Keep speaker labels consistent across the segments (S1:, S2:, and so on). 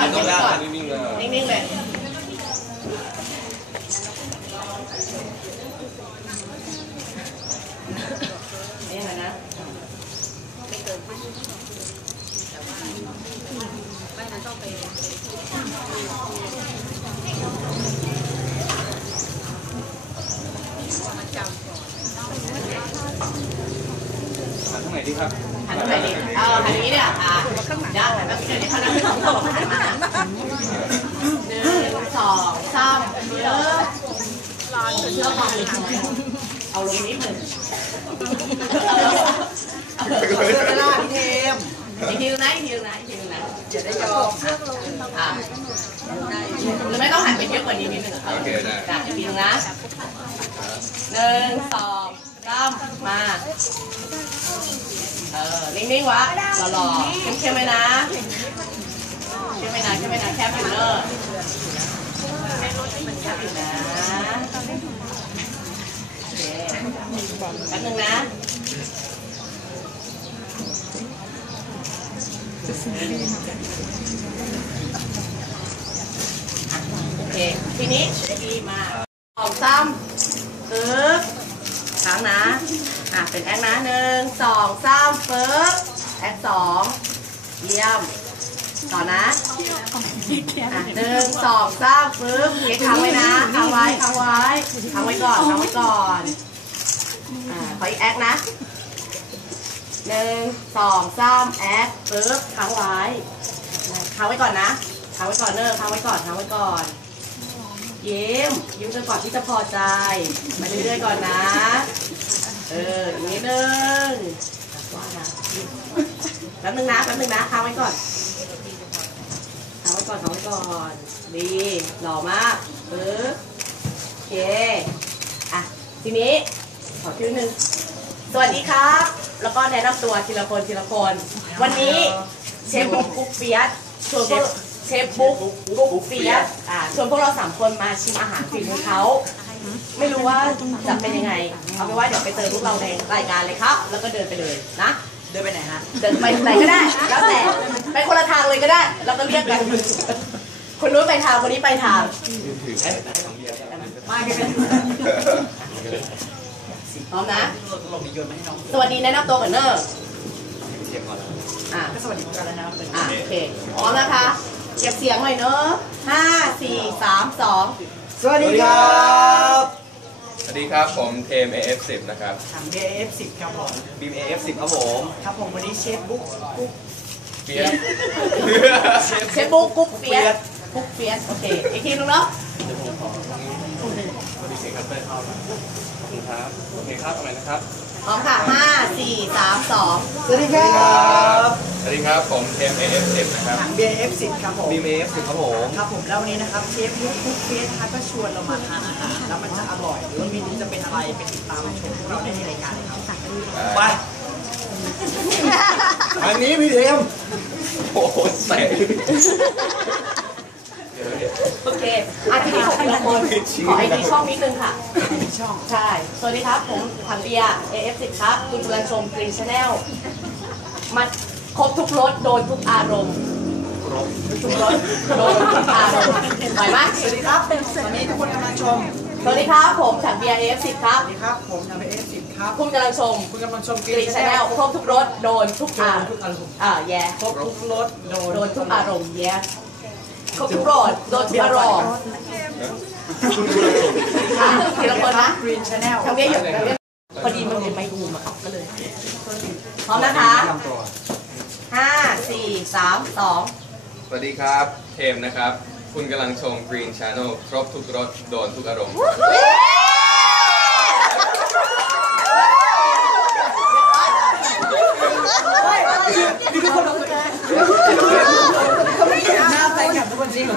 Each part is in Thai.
S1: นิ่งๆเลยนิ่งๆเลยนี่นะนะไม่เกินแต่ว่าไม่นั้นต้องไปหันทางไหนดีครับ
S2: หันทางไหนดีหันนี้เนี่ยได้หันแบบนี้ที่เขานั่งสองคนหันมา1 2 3เยอะร้อนเริ่มมองเอาลงนิดหนึ่ง
S3: เวลาพี่เทม
S2: อีกทีนะ
S3: จะได้ยอม
S2: หรือไม่ต้องหันไปเยอะกว่านี้นิดนึงโอเคได้อีกทีนะ1 2 3มานิ่งๆวะหล่อๆเข้มๆไหมนะเข้มไหมนะแคบไปเลยแคบอยู่นะโอเคแป๊บนึงนะโอเคทีนี้ดีมาออกซ้ำค้างนะเป็นแอคนะ1 2 3ปึ๊บแอค2เยี่ยมต่อนะ1 2 3ปึ๊บเก็บค้างไว้นะค้างไว้ก่อนขออีกแอคนะ1 2 3แอคปึ๊บค้างไว้ก่อนนะค้างไว้ก่อนยิ้มจนกว่าที่จะพอใจมาเรื่อยๆก่อนนะนิดนึงว่านะแป๊บนึงนะค้างไว้ก่อนดีหล่อมากโอเคทีนี้ขอชื่อหนึ่งสวัสดีครับแล้วก็แนะนำตัวทีละคนวันนี้เชฟบุ๊กกุ๊กเฟียสชวนพวกเชฟบุ๊กกุ๊กเฟียสชวนพวกเรา3 คนมาชิมอาหารฝีมือเขาไม่รู้ว่าจะเป็นยังไงเอาเป็นว่าเดี๋ยวไปเจอพวกเราในรายการเลยครับแล้วก็เดินไปเลยนะ
S3: เดินไปไหนฮะ
S2: เดินไปไหนก็ได้แล้วแต่ไปคนละทางเลยก็ได้แล้วก็เรียกกันคนนู้นไปทางคนนี้ไปทางมากันพร้อมนะสวัสดีแนะนำตัวก่อนเนอะ
S3: ก็สวัสดีกันแล้วนะ
S2: โอเคพร้อมนะคะเก็บเสียงหน่อยเนอะ5 4 3 2
S3: สวัสดีครับ
S1: สวัสดีครับผมเทม AF10 นะครับ
S3: เบียร์ AF10 ครับผม
S1: บีม AF10 ครับผม
S3: ครับผมวันนี้เชฟบุ๊ก
S1: เฟียส
S2: เชฟบุ๊กกุ๊กเฟียสโอเคอีกทีนึงเนาะ
S1: สวัสดีครับเปิดเข้าแล้วครับโอเคครับอะไรนะครับ
S2: พร้อมค่ะ5 4 3 2
S3: สวัสดีครับ
S1: ผมเทม AF10 นะครับ
S3: เบียร์ AF10 ครับผม
S1: บีม AF10 ครับผม
S3: ครับผมแล้ววันนี้นะครับเชฟบุ๊กกุ๊กเฟียสก็ชวนเรามาทานอาหารแล้วมันจะอร่อยหรือว่าเมนูจะเป็นอะไรไปติดตามชมเราในรายการครับไปอันนี้พี่เทม
S1: โอ้โหแสบ
S2: โอเคทีนี้ของเราคนขอไอดีช่องนิดนึงค่ะ
S3: ช่อง
S2: ใช่สวัสดีครับผมถังเบียร์ AF10 ครับคุณกำลังชม Green Channel มาครบทุกรสโดนทุกอารมณ์ทุกรสโดนทุกอารมณ์ไหวไหม
S3: สวัสดีครับตอนนี้ทุกคนกำลังชม
S2: สวัสดีครับผมถังเบียร์ AF10 ครับ
S3: สวัสดีครับผมถังเบียร์ AF10 ครับ
S2: คุณกำลังชม Green Channel ครบทุกรสโดนทุกอารมณ์แย่
S3: ครบทุกรส
S2: โดนทุกอารมณ์แย่ครบทุกรสโดนทุกอารมณ์ทีละคนนะ
S3: Green Channel
S2: ทำเนี้ยอยู่พอดีมันเป็นไมค์บูมอะครับก็เลยพร้อมนะคะ5 4 3 2
S1: สวัสดีครับเทมนะครับคุณกำลังชม Green Channel ครบทุกรสโดนทุกอารมณ์
S3: หน้าไปกับทุกคนจริง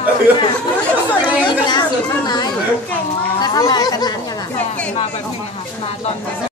S4: ข้างในแต่ถ้ามากันนั้นอย่างไรมาแบบนี้ค่ะมาตอน